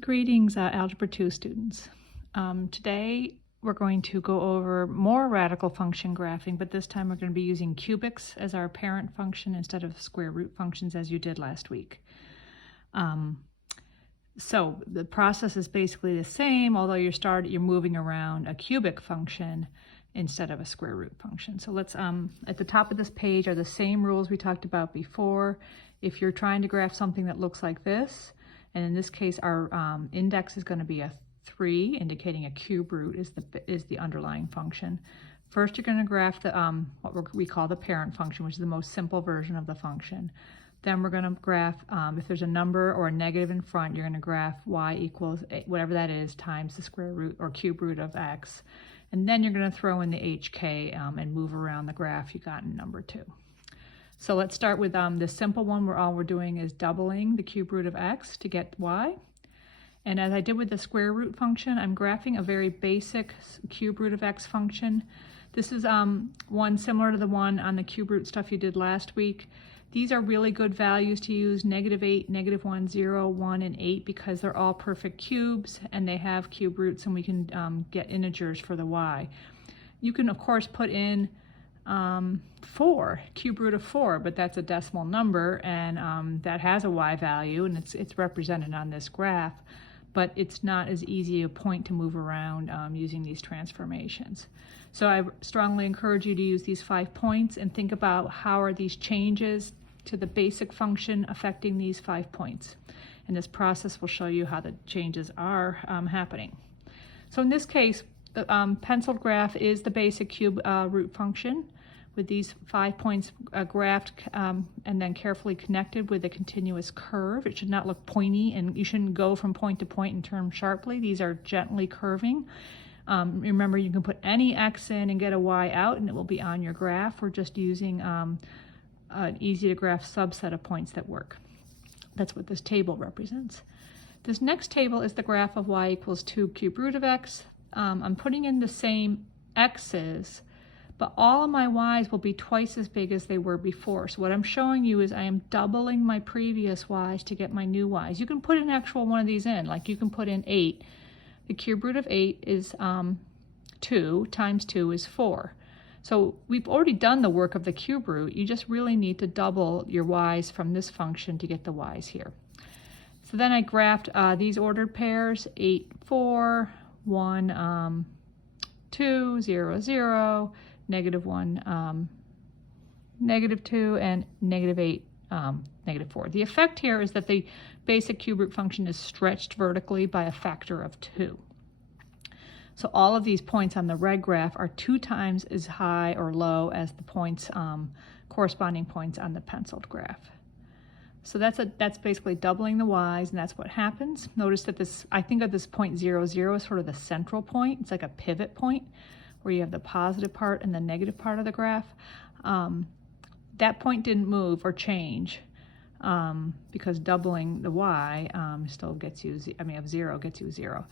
Greetings, Algebra 2 students. Today we're going to go over more radical function graphing, but this time we're going to be using cubics as our parent function instead of square root functions as you did last week. So the process is basically the same, although you're moving around a cubic function instead of a square root function. So let's, at the top of this page are the same rules we talked about before. If you're trying to graph something that looks like this, and in this case our index is going to be a 3, indicating a cube root is the underlying function. First you're going to graph the what we call the parent function, which is the most simple version of the function. Then we're going to graph, if there's a number or a negative in front, you're going to graph y equals whatever that is times the square root or cube root of x. And then you're going to throw in the hk and move around the graph you got in number 2. So let's start with the simple one where all we're doing is doubling the cube root of x to get y. And as I did with the square root function, I'm graphing a very basic cube root of x function. This is one similar to the one on the cube root stuff you did last week. These are really good values to use, -8, -1, 0, 1, and 8, because they're all perfect cubes and they have cube roots, and we can get integers for the y. You can of course put in 4, cube root of 4, but that's a decimal number, and that has a y value, and it's represented on this graph, but it's not as easy a point to move around using these transformations. So I strongly encourage you to use these 5 points and think about how are these changes to the basic function affecting these 5 points. And this process will show you how the changes are happening. So in this case, the penciled graph is the basic cube root function with these 5 points graphed and then carefully connected with a continuous curve. It should not look pointy, and you shouldn't go from point to point and turn sharply. These are gently curving. Remember, you can put any x in and get a y out, and it will be on your graph. We're just using an easy to graph subset of points that work. That's what this table represents. This next table is the graph of y equals 2 cube root of x. I'm putting in the same x's, but all of my y's will be twice as big as they were before. So what I'm showing you is I am doubling my previous y's to get my new y's. You can put an actual one of these in, like you can put in 8. The cube root of 8 is 2 times 2 is 4. So we've already done the work of the cube root. You just really need to double your y's from this function to get the y's here. So then I graphed these ordered pairs, 8, 4, 1, 2, 0, 0, -1, -2, and -8, -4. The effect here is that the basic cube root function is stretched vertically by a factor of 2. So all of these points on the red graph are 2 times as high or low as the points, corresponding points on the penciled graph. So that's basically doubling the y's, and that's what happens. Notice that I think of this point 0, 0 as sort of the central point. It's like a pivot point where you have the positive part and the negative part of the graph. That point didn't move or change because doubling the y still gets you, of 0 gets you 0.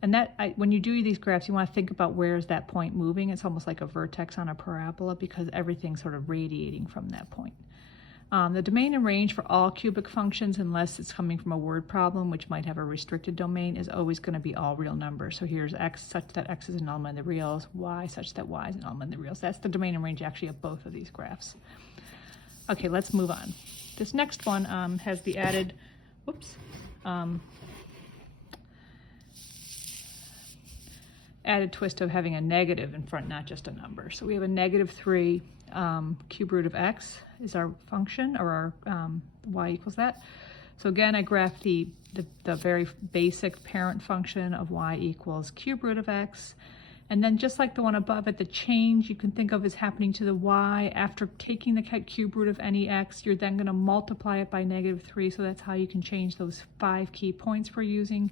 And when you do these graphs, you want to think about where is that point moving. It's almost like a vertex on a parabola because everything's sort of radiating from that point. The domain and range for all cubic functions, unless it's coming from a word problem, which might have a restricted domain, is always going to be all real numbers. So here's x such that x is an element of the reals, y such that y is an element of the reals. That's the domain and range actually of both of these graphs. Okay, let's move on. This next one has the added, added twist of having a negative in front, not just a number. So we have a -3 cube root of x is our function, or our y equals that. So again, I graphed the very basic parent function of y equals cube root of x. And then just like the one above it, the change you can think of as happening to the y after taking the cube root of any x, you're then going to multiply it by -3. So that's how you can change those 5 key points we're using.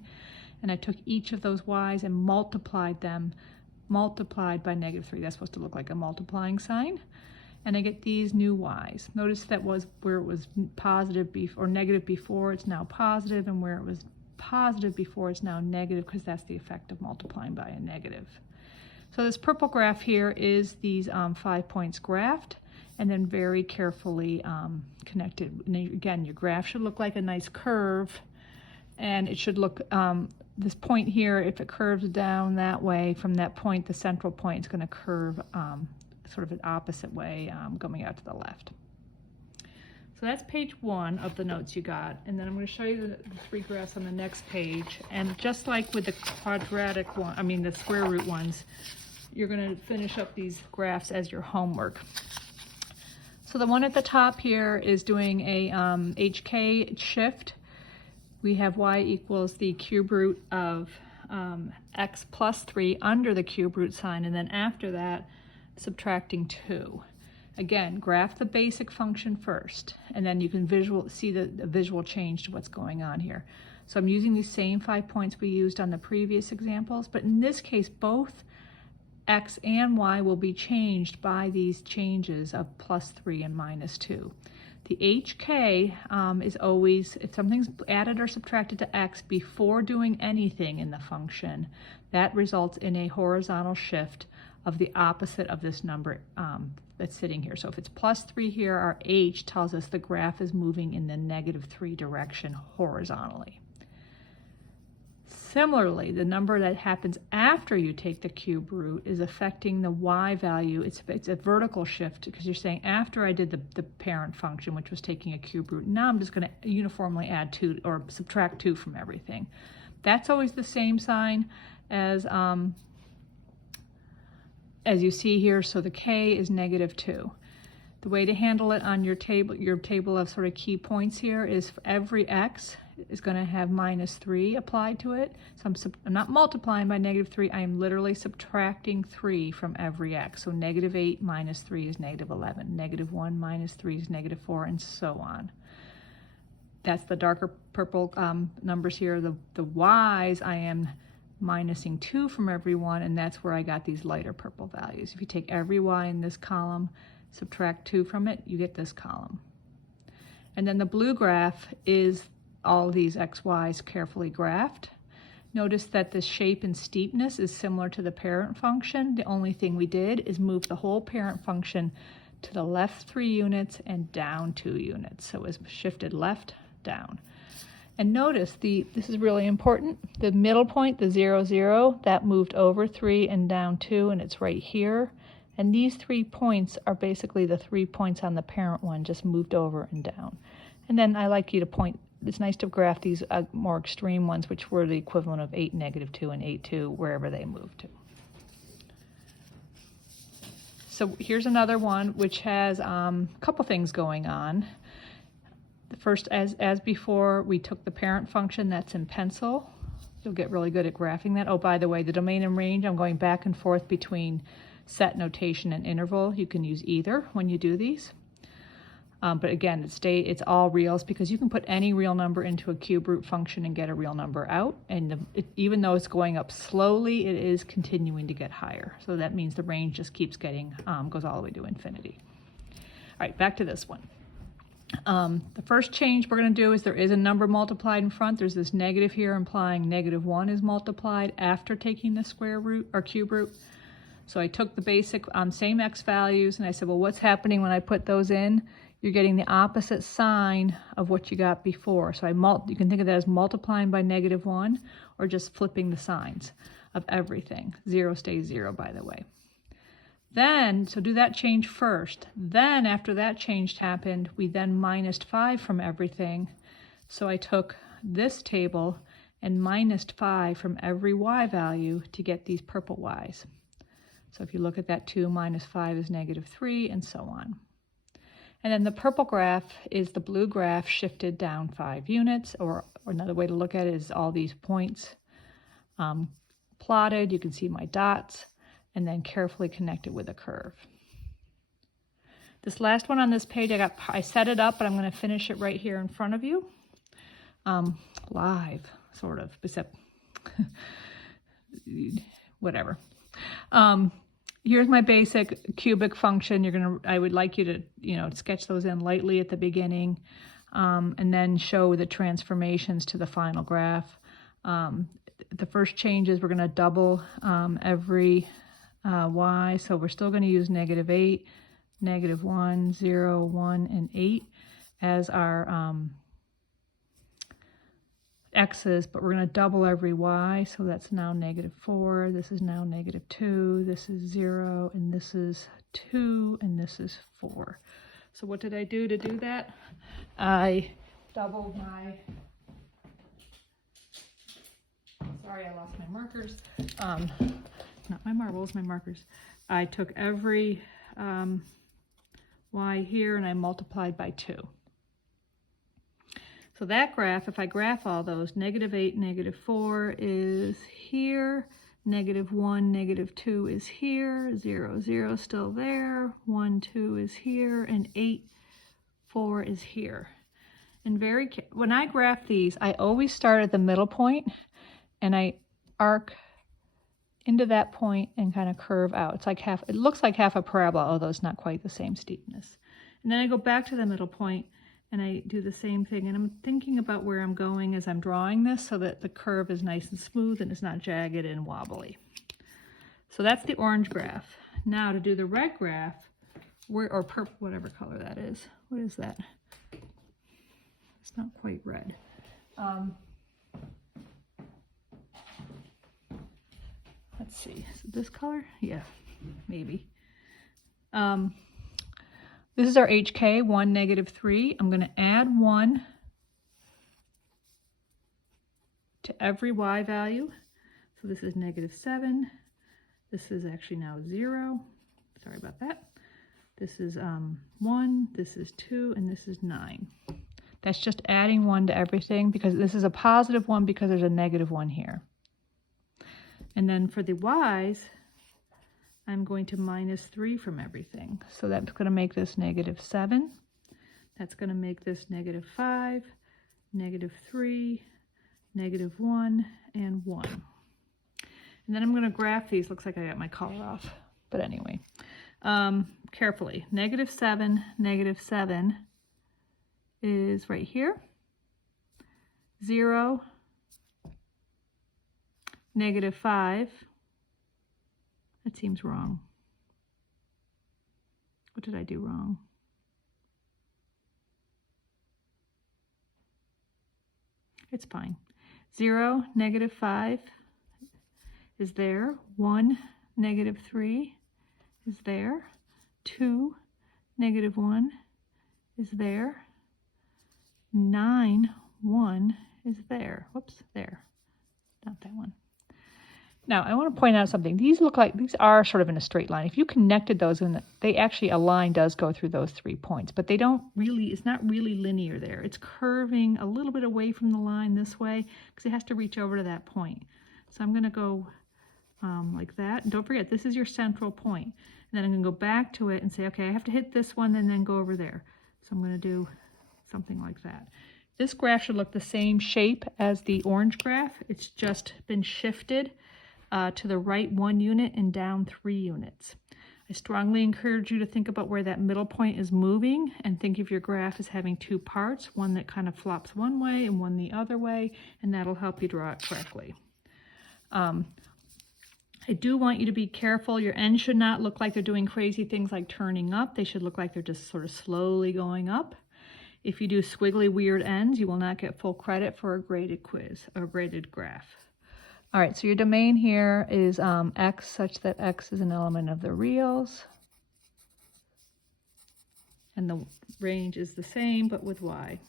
And I took each of those y's and multiplied by -3. That's supposed to look like a multiplying sign. And I get these new y's. Notice that was where it was positive or negative before, it's now positive, and where it was positive before, it's now negative, because that's the effect of multiplying by a negative. So this purple graph here is these 5 points graphed and then very carefully connected. And again, your graph should look like a nice curve, and it should look, this point here, if it curves down that way, from that point, the central point is going to curve sort of an opposite way, going out to the left. So that's page 1 of the notes you got, and then I'm going to show you the 3 graphs on the next page. And just like with the quadratic one, I mean the square root ones, you're going to finish up these graphs as your homework. So the one at the top here is doing a HK shift. We have y equals the cube root of x plus 3 under the cube root sign, and then after that, subtracting 2. Again, graph the basic function first, and then you can see the visual change to what's going on here. So I'm using these same 5 points we used on the previous examples, but in this case, both x and y will be changed by these changes of plus 3 and minus 2. The HK is always, if something's added or subtracted to x before doing anything in the function, that results in a horizontal shift of the opposite of this number that's sitting here. So if it's plus 3 here, our H tells us the graph is moving in the -3 direction horizontally. Similarly, the number that happens after you take the cube root is affecting the y value. It's a vertical shift, because you're saying after I did the parent function, which was taking a cube root, now I'm just going to uniformly add 2 or subtract 2 from everything. That's always the same sign as you see here. So the k is -2. The way to handle it on your table of sort of key points here is for every x is going to have -3 applied to it. So I'm not multiplying by -3, I am literally subtracting 3 from every x. So -8 minus 3 is -11, -1 minus 3 is -4, and so on. That's the darker purple numbers here. The y's, I am minusing 2 from every one, and that's where I got these lighter purple values. If you take every y in this column, subtract 2 from it, you get this column. And then the blue graph is all these xy's carefully graphed. Notice that the shape and steepness is similar to the parent function. The only thing we did is move the whole parent function to the left 3 units and down 2 units. So it was shifted left, down. And notice, this is really important, the middle point, the 0, 0, that moved over 3 and down 2, and it's right here. And these 3 points are basically the 3 points on the parent one, just moved over and down. And then I like you to point, it's nice to graph these more extreme ones, which were the equivalent of 8, -2, and 8, 2, wherever they moved to. So here's another one which has a couple things going on. The first, as before, we took the parent function that's in pencil. You'll get really good at graphing that. Oh, by the way, the domain and range, I'm going back and forth between set notation and interval. You can use either when you do these. But again, it's all reals, because you can put any real number into a cube root function and get a real number out. And even though it's going up slowly, it is continuing to get higher. So that means the range just keeps getting, goes all the way to infinity. All right, back to this one. The first change we're going to do is there is a number multiplied in front. There's this negative here implying -1 is multiplied after taking the square root or cube root. So I took the basic same x values, and I said, well, what's happening when I put those in? You're getting the opposite sign of what you got before. So you can think of that as multiplying by -1, or just flipping the signs of everything. 0 stays 0, by the way. Then, so do that change first. Then, after that change happened, we then minused 5 from everything. So I took this table and minused 5 from every y value to get these purple y's. So if you look at that, 2 minus 5 is -3, and so on. And then the purple graph is the blue graph shifted down 5 units, or another way to look at it is all these points plotted. You can see my dots, and then carefully connected with a curve. This last one on this page, I set it up, but I'm going to finish it right here in front of you. Live, sort of, except whatever. Here's my basic cubic function. I would like you to, sketch those in lightly at the beginning, and then show the transformations to the final graph. The first change is we're going to double every y, so we're still going to use -8, -1, 0, 1, and 8 as our x's, but we're going to double every y. So that's now -4. This is now -2. This is 0. And this is 2. And this is 4. So what did I do to do that? I doubled my... Sorry, I lost my markers. Not my marbles, my markers. I took every y here and I multiplied by 2. So that graph, if I graph all those, -8, -4 is here, -1, -2 is here, 0, 0 still there, 1, 2 is here, and 8, 4 is here. And when I graph these, I always start at the middle point and I arc into that point and kind of curve out. It's like it looks like half a parabola, although it's not quite the same steepness. And then I go back to the middle point and I do the same thing. And I'm thinking about where I'm going as I'm drawing this so that the curve is nice and smooth and it's not jagged and wobbly. So that's the orange graph. Now to do the red graph, or purple, whatever color that is. What is that? It's not quite red. Let's see, is it this color? Yeah, maybe. This is our HK, 1, -3. I'm going to add 1 to every y value. So this is -7. This is actually now 0. Sorry about that. This is 1, this is 2, and this is 9. That's just adding 1 to everything because this is a positive 1 because there's a -1 here. And then for the y's, I'm going to -3 from everything. So that's going to make this -7. That's going to make this -5, -3, -1, and 1. And then I'm going to graph these. Looks like I got my color off. But anyway, carefully. -7, -7 is right here. 0, -5. That seems wrong. What did I do wrong? It's fine. 0, -5 is there. 1, -3 is there. 2, -1 is there. 9, 1 is there. Whoops, there. Not that one. Now, I want to point out something. These are sort of in a straight line. If you connected those, and they actually, a line does go through those 3 points, but it's not really linear there. It's curving a little bit away from the line this way because it has to reach over to that point. So I'm going to go like that. And don't forget, this is your central point. And then I'm going to go back to it and say, okay, I have to hit this one and then go over there. So I'm going to do something like that. This graph should look the same shape as the orange graph. It's just been shifted to the right 1 unit and down 3 units. I strongly encourage you to think about where that middle point is moving and think of your graph as having 2 parts, one that kind of flops one way and one the other way, and that'll help you draw it correctly. I do want you to be careful. Your ends should not look like they're doing crazy things like turning up. They should look like they're just sort of slowly going up. If you do squiggly weird ends, you will not get full credit for a graded quiz or graded graph. All right, so your domain here is x such that x is an element of the reals. And the range is the same, but with y.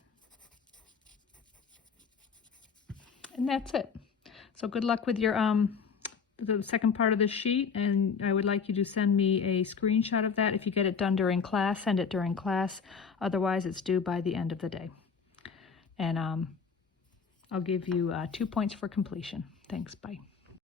And that's it. So good luck with your the second part of the sheet, and I would like you to send me a screenshot of that. If you get it done during class, send it during class. Otherwise, it's due by the end of the day. And I'll give you 2 points for completion. Thanks, bye.